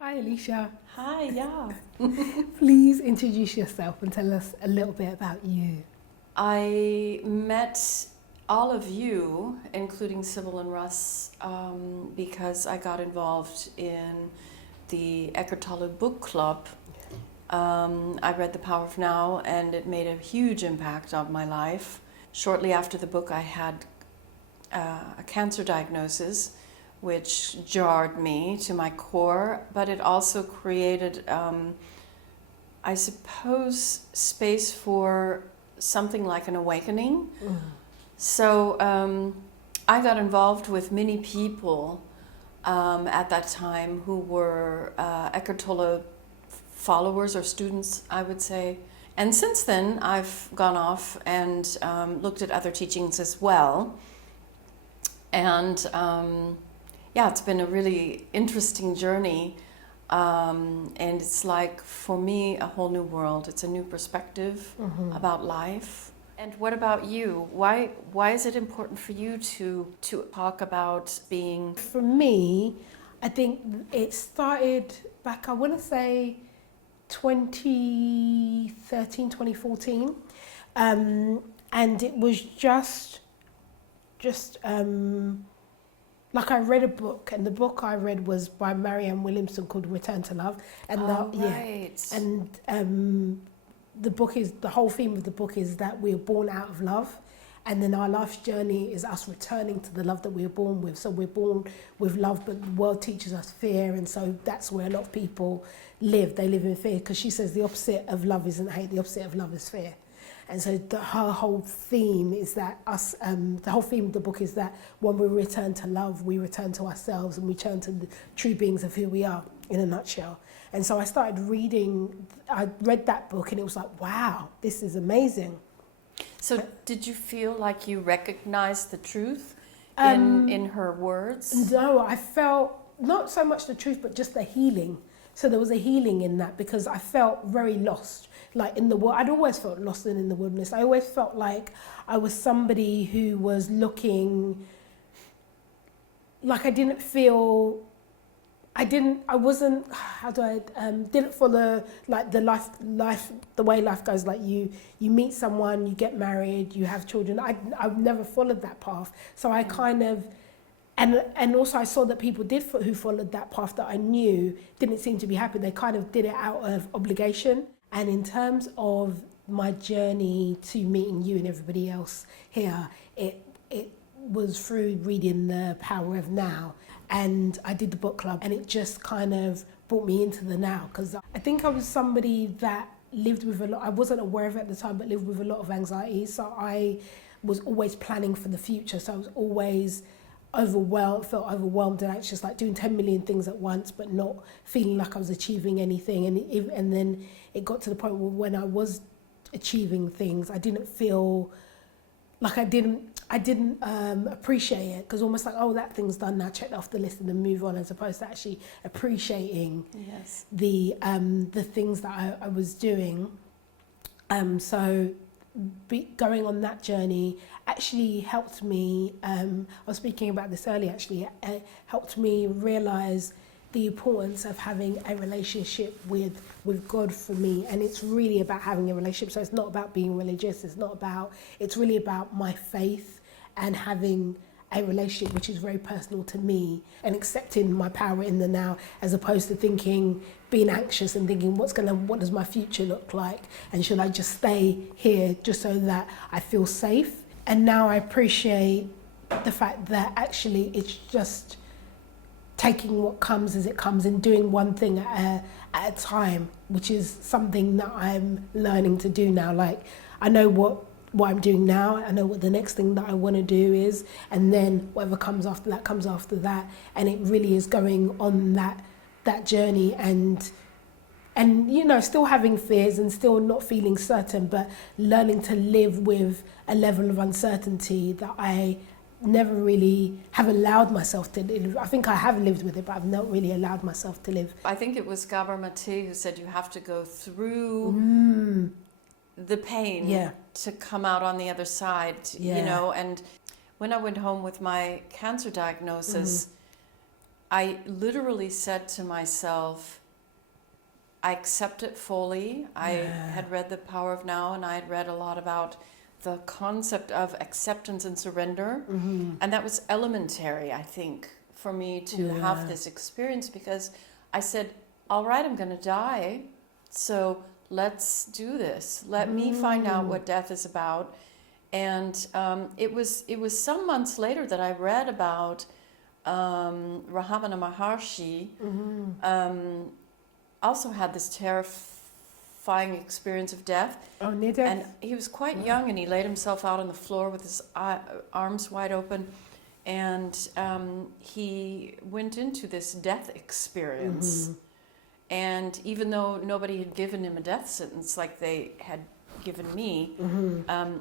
Hi, Alicia. Hi, yeah. Please introduce yourself and tell us a little bit about you. I met all of you, including Sybil and Russ, because I got involved in the Eckhart Tolle Book Club. I read The Power of Now, and it made a huge impact on my life. Shortly after the book, I had a cancer diagnosis, which jarred me to my core, but it also created, I suppose, space for something like an awakening. So I got involved with many people at that time who were Eckhart Tolle followers or students, I would say. And since then, I've gone off and looked at other teachings as well. And yeah, it's been a really interesting journey. And it's like, for me, a whole new world. It's a new perspective about life. And what about you? Why is it important for you to talk about being? For me, I think it started back, I want to say 2013, 2014. And it was just like I read a book, and the book I read was by Marianne Williamson called Return to Love. And Right. and the book is, the whole theme of the book is that we are born out of love, and then our life's journey is us returning to the love that we were born with. So we're born with love, but the world teaches us fear, and so that's where a lot of people live. They live in fear, because she says the opposite of love isn't hate, the opposite of love is fear. And so her whole theme is that the whole theme of the book is that when we return to love, we return to ourselves and we turn to the true beings of who we are, in a nutshell. And so I read that book, and it was like, wow, this is amazing. So did you feel like you recognized the truth in her words? No, I felt not so much the truth, but just the healing. So there was a healing in that, because I felt very lost, like in the world. I'd always felt lost in the wilderness. I always felt like I was somebody who was looking, like I didn't follow, like the the way life goes. Like you meet someone, you get married, you have children. I've never followed that path. So I kind of, and also I saw that people who followed that path that I knew didn't seem to be happy. They kind of did it out of obligation. And in terms of my journey to meeting you and everybody else here, it was through reading The Power of Now. And I did the book club, and it just kind of brought me into the now, because I think I was somebody that lived with a lot, I wasn't aware of it at the time, but lived with a lot of anxiety. So I was always planning for the future. So I was always felt overwhelmed and anxious, like doing 10 million things at once, but not feeling like I was achieving anything. And then it got to the point where when I was achieving things, I didn't feel like I didn't appreciate it, because almost like, oh, that thing's done now, check that off the list and then move on, as opposed to actually appreciating the things that I was doing. So going on that journey actually helped me, I was speaking about this earlier actually, it helped me realise the importance of having a relationship with God for me. And it's really about having a relationship. So it's not about being religious, it's really about my faith and having a relationship which is very personal to me, and accepting my power in the now, as opposed to being anxious and thinking what does my future look like, and should I just stay here just so that I feel safe. And now I appreciate the fact that actually it's just taking what comes as it comes and doing one thing at a time, which is something that I'm learning to do now. Like, I know what I'm doing now, I know what the next thing that I want to do is, and then whatever comes after that comes after that. And it really is going on that journey, and you know, still having fears and still not feeling certain, but learning to live with a level of uncertainty that I never really have allowed myself to live. I think I have lived with it, but I've not really allowed myself to live. I think it was Gabor Mate who said you have to go through the pain to come out on the other side, you know. And when I went home with my cancer diagnosis, I literally said to myself, I accept it fully. I had read The Power of Now, and I had read a lot about the concept of acceptance and surrender. And that was elementary, I think, for me to have this experience, because I said, all right, I'm going to die. So let's do this. Let me find out what death is about. And it was some months later that I read about Rahamana Maharshi. Also had this terrifying experience of death. Oh, near death? And he was quite young, and he laid himself out on the floor with his arms wide open. And he went into this death experience. And even though nobody had given him a death sentence like they had given me,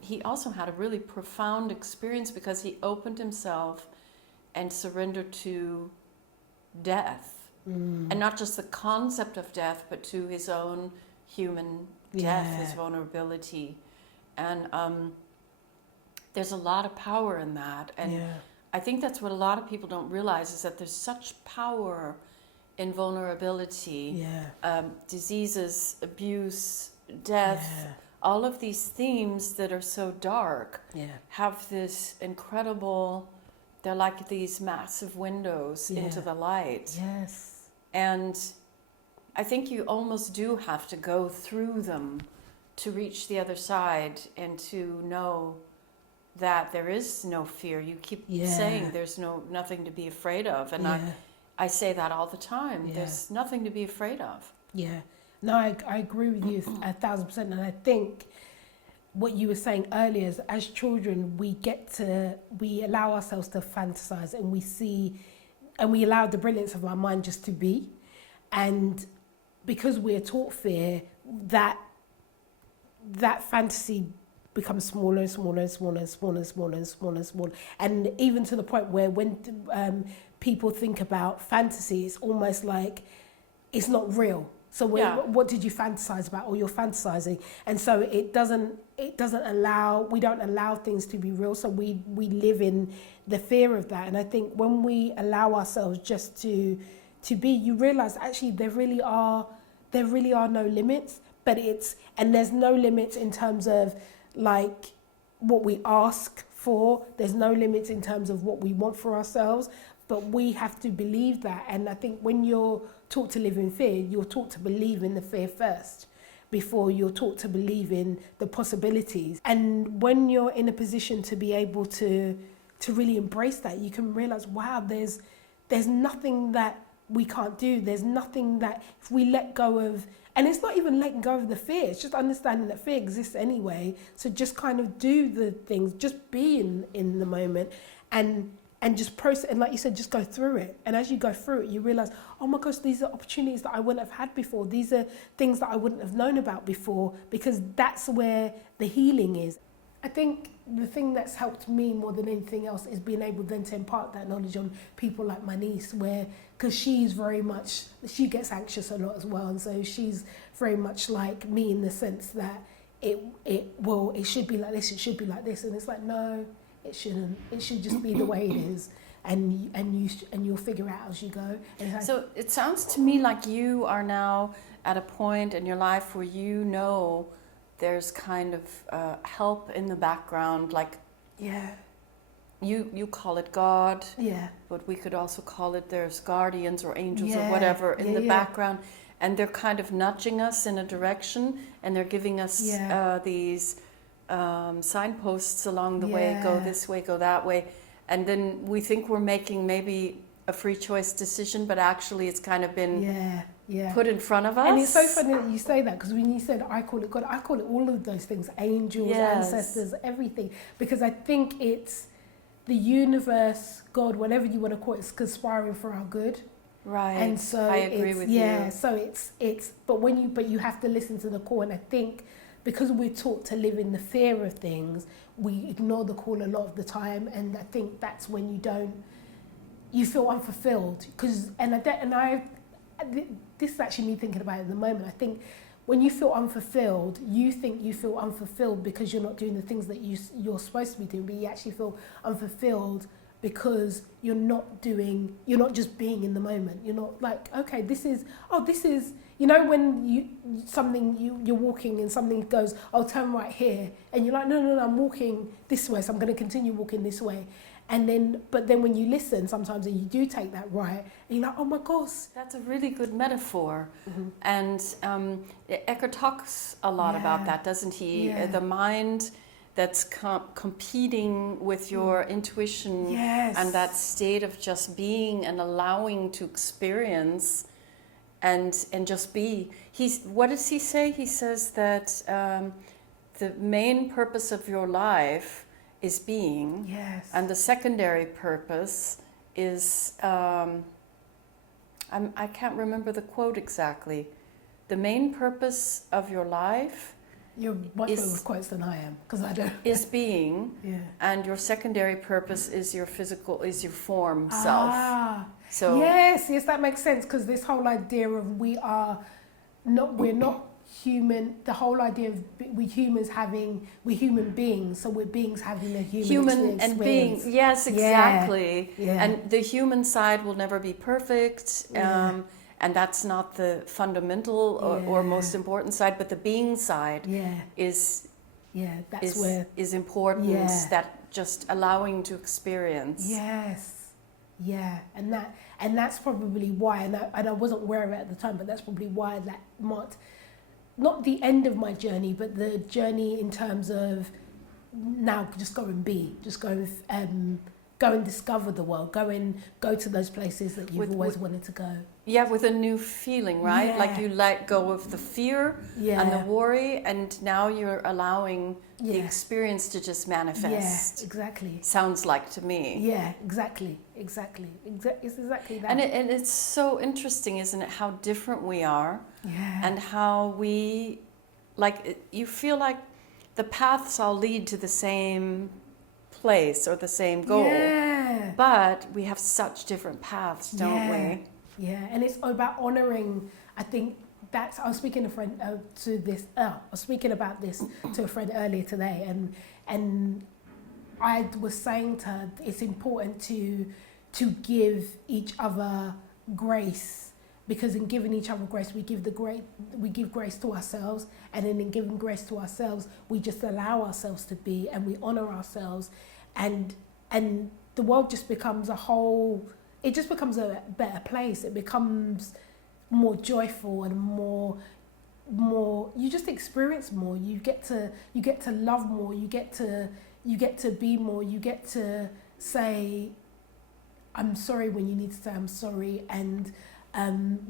he also had a really profound experience, because he opened himself and surrendered to death. And not just the concept of death, but to his own human death, his vulnerability. And there's a lot of power in that. And I think that's what a lot of people don't realize, is that there's such power in vulnerability. Diseases, abuse, death, all of these themes that are so dark have this incredible, they're like these massive windows into the light. And I think you almost do have to go through them to reach the other side, and to know that there is no fear. You keep saying there's nothing to be afraid of. And I say that all the time. There's nothing to be afraid of. No, I agree with you 1,000%. And I think what you were saying earlier is, as children, we allow ourselves to fantasize, and we see, and we allow the brilliance of our mind just to be. And because we're taught fear, that fantasy becomes smaller and smaller and smaller and smaller and smaller and smaller and smaller. And even to the point where when people think about fantasy, it's almost like it's not real. So what did you fantasize about? Or you're fantasizing. And so we don't allow things to be real. So we live in the fear of that. And I think when we allow ourselves just to be, you realize actually there really are no limits, and there's no limits in terms of like what we ask for. There's no limits in terms of what we want for ourselves, but we have to believe that. And I think when you're taught to live in fear, you're taught to believe in the fear first before you're taught to believe in the possibilities. And when you're in a position to be able to really embrace that, you can realize, wow, there's nothing that we can't do. There's nothing that, if we let go of, and it's not even letting go of the fear, it's just understanding that fear exists anyway. So just kind of do the things, just be in the moment, and just process, and like you said, just go through it. And as you go through it, you realize, oh my gosh, these are opportunities that I wouldn't have had before. These are things that I wouldn't have known about before, because that's where the healing is. I think the thing that's helped me more than anything else is being able then to impart that knowledge on people like my niece, because she gets anxious a lot as well. And so she's very much like me in the sense that it should be like this, it should be like this. And it's like, no, it shouldn't. It should just be the way it is. And you'll figure it out as you go. So it sounds to me like you are now at a point in your life where you know there's kind of help in the background, like you call it God, but we could also call it there's guardians or angels or whatever in the background, and they're kind of nudging us in a direction, and they're giving us these signposts along the way, go this way, go that way, and then we think we're making maybe a free choice decision, but actually it's kind of been put in front of us. And it's so funny that you say that, because when you said I call it God, I call it all of those things, angels, ancestors, everything, because I think it's the universe, God, whatever you want to call it, is conspiring for our good. Right. And so I agree with you. So it's but you have to listen to the call. And I think because we're taught to live in the fear of things, we ignore the call a lot of the time, and I think that's when you feel unfulfilled. This is actually me thinking about it at the moment. I think when you feel unfulfilled, you think you feel unfulfilled because you're not doing the things that you're supposed to be doing, but you actually feel unfulfilled because you're not just being in the moment. You're not like, okay, this is, you know, when you're walking and something goes, oh, turn right here. And you're like, no, I'm walking this way, so I'm going to continue walking this way. But then when you listen, sometimes you do take that right, and you're like, oh my gosh. That's a really good metaphor. Mm-hmm. And Eckhart talks a lot about that, doesn't he? Yeah. The mind that's competing with your intuition, Yes. and that state of just being and allowing to experience and just be. What does he say? He says that the main purpose of your life is being, Yes. and the secondary purpose is I can't remember the quote exactly. The main purpose of your life You're much better with quotes than I am, because I don't. is being, Yeah. and your secondary purpose is your form self. Ah. So Yes, that makes sense, because this whole idea of we're not human, the whole idea of we human beings, so we're beings having a human and experience. being, yes, exactly. Yeah. And the human side will never be perfect. Yeah. And that's not the fundamental or Yeah. most important side, but the being side Yeah, is that's where. is important. Yeah. That just allowing to experience. Yes, yeah, and that's probably why, and I wasn't aware of it at the time, but that's probably why that marked not the end of my journey, but the journey in terms of now just go and be, just go and discover the world, go to those places that you've always wanted to go. Yeah, with a new feeling, right? Yeah. Like you let go of the fear and the worry, and now you're allowing the Yeah. experience to just manifest. Yeah, exactly. Sounds like to me. Yeah, exactly. It's exactly that. And it's so interesting, isn't it, how different we are, yeah. and how we, you feel like the paths all lead to the same place or the same goal. Yeah. But we have such different paths, don't we? Yeah, and it's about honouring. I think I was speaking I was speaking about this to a friend earlier today, and I was saying to her it's important to give each other grace, because in giving each other grace we give grace to ourselves, and then in giving grace to ourselves we just allow ourselves to be, and we honour ourselves, and the world just becomes it just becomes a better place. It becomes more joyful and more you just experience more. You get to love more. You get to be more. You get to say I'm sorry when you need to say I'm sorry, and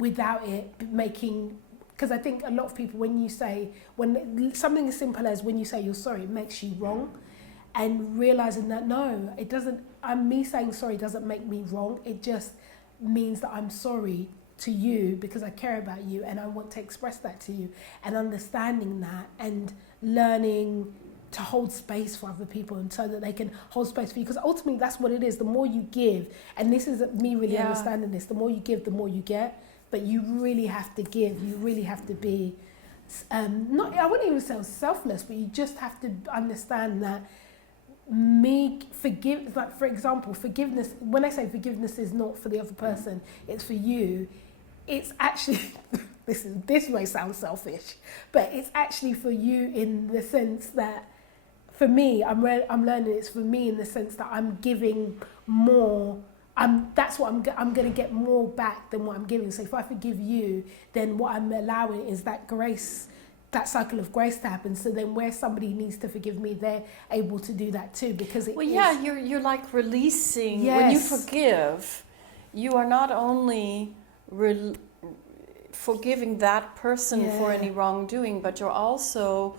without it making, because I think a lot of people, when something as simple as when you say you're sorry, it makes you wrong. And realizing that no, it doesn't. Me saying sorry doesn't make me wrong. It just means that I'm sorry to you because I care about you and I want to express that to you. And understanding that and learning to hold space for other people, and so that they can hold space for you. Because ultimately, that's what it is. The more you give, and this is me really understanding this. The more you give, the more you get. But you really have to give. You really have to be I wouldn't even say selfless, but you just have to understand that. For example, forgiveness, when I say forgiveness is not for the other person, it's for you, it's actually this may sound selfish, but it's actually for you in the sense that for me, I'm learning it's for me in the sense that I'm giving more. That's what I'm going to get more back than what I'm giving. So if I forgive you, then what I'm allowing is that grace, that cycle of grace to happen. So then where somebody needs to forgive me, they're able to do that too, because you're like releasing. When you forgive, you are not only forgiving that person for any wrongdoing, but you're also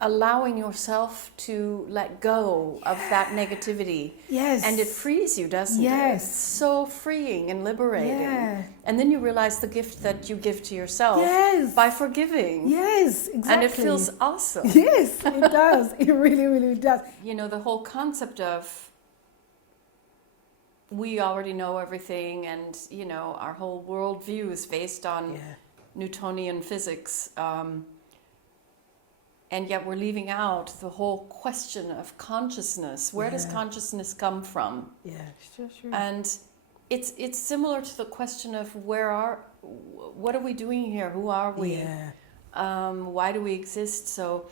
allowing yourself to let go of that negativity. Yes. And it frees you, doesn't it? It's so freeing and liberating. Yeah. And then you realize the gift that you give to yourself by forgiving. Yes, exactly. And it feels awesome. Yes, it does. It really, really does. You know, the whole concept of we already know everything, and, you know, our whole worldview is based on Newtonian physics. and yet we're leaving out the whole question of consciousness. Where does Yeah. consciousness come from? Yeah, it's true. And it's similar to the question of what are we doing here? Who are we? Yeah. Why do we exist? So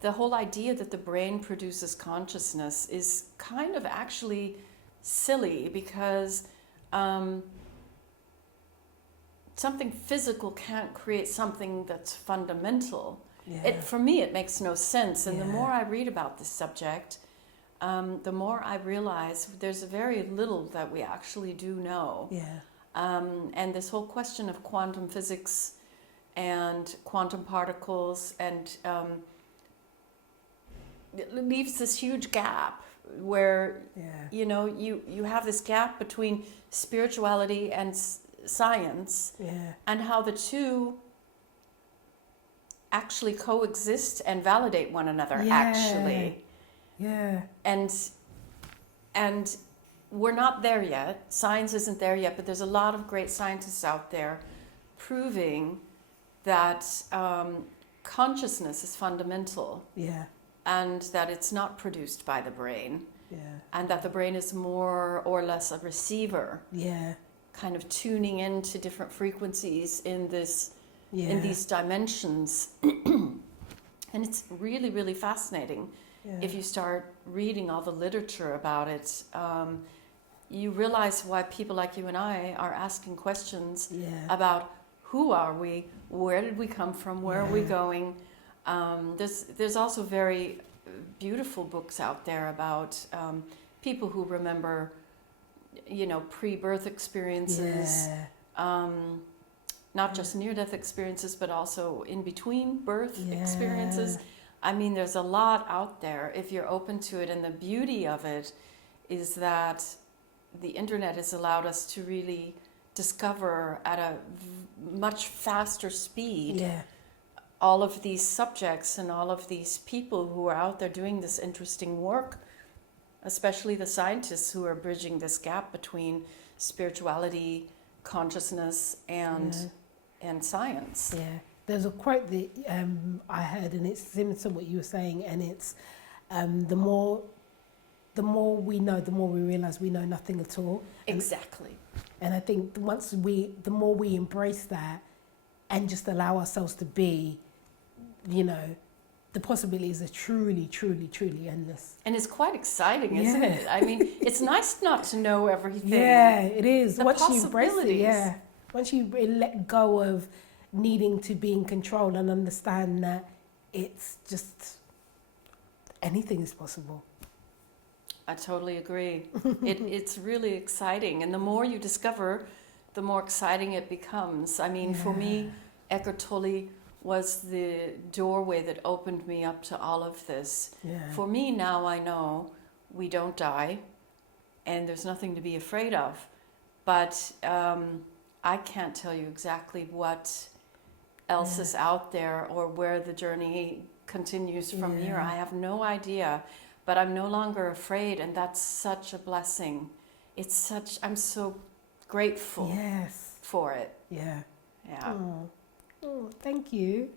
the whole idea that the brain produces consciousness is kind of actually silly, because something physical can't create something that's fundamental. Yeah. For me, it makes no sense. And the Yeah. more I read about this subject, the more I realize there's very little that we actually do know. Yeah. And this whole question of quantum physics and quantum particles, and it leaves this huge gap where, Yeah. you have this gap between spirituality and science, Yeah. and how the two actually coexist and validate one another, Yeah. actually. Yeah. And we're not there yet. Science isn't there yet, but there's a lot of great scientists out there proving that consciousness is fundamental, Yeah. and that it's not produced by the brain, Yeah. and that the brain is more or less a receiver, Yeah. kind of tuning into different frequencies in Yeah. these dimensions. And it's really, really fascinating. Yeah. If you start reading all the literature about it, you realize why people like you and I are asking questions Yeah. about who are we, where did we come from, where are we Yeah. going. There's also very beautiful books out there about people who remember, pre-birth experiences, Yeah. not just near-death experiences, but also in between birth Yeah. experiences. I mean, there's a lot out there if you're open to it. And the beauty of it is that the internet has allowed us to really discover at a much faster speed Yeah. all of these subjects and all of these people who are out there doing this interesting work, especially the scientists who are bridging this gap between spirituality, consciousness, and science. Yeah. There's a quote that I heard, and it's similar to what you were saying, and it's the more we know, the more we realize we know nothing at all. Exactly. And I think the more we embrace that and just allow ourselves to be, the possibilities are truly, truly, truly endless. And it's quite exciting, isn't Yeah. it? I mean, it's nice not to know everything. Yeah, it is. The Once you embrace it, possibilities. yeah. Once you let go of needing to be in control and understand that it's just anything is possible. I totally agree. It's really exciting. And the more you discover, the more exciting it becomes. I mean, for me, Eckhart Tolle was the doorway that opened me up to all of this. Yeah. For me, now I know we don't die and there's nothing to be afraid of. But I can't tell you exactly what else is out there or where the journey continues from here. I have no idea, but I'm no longer afraid, and that's such a blessing. I'm so grateful Yes. for it. Yeah. Yeah. Oh, thank you.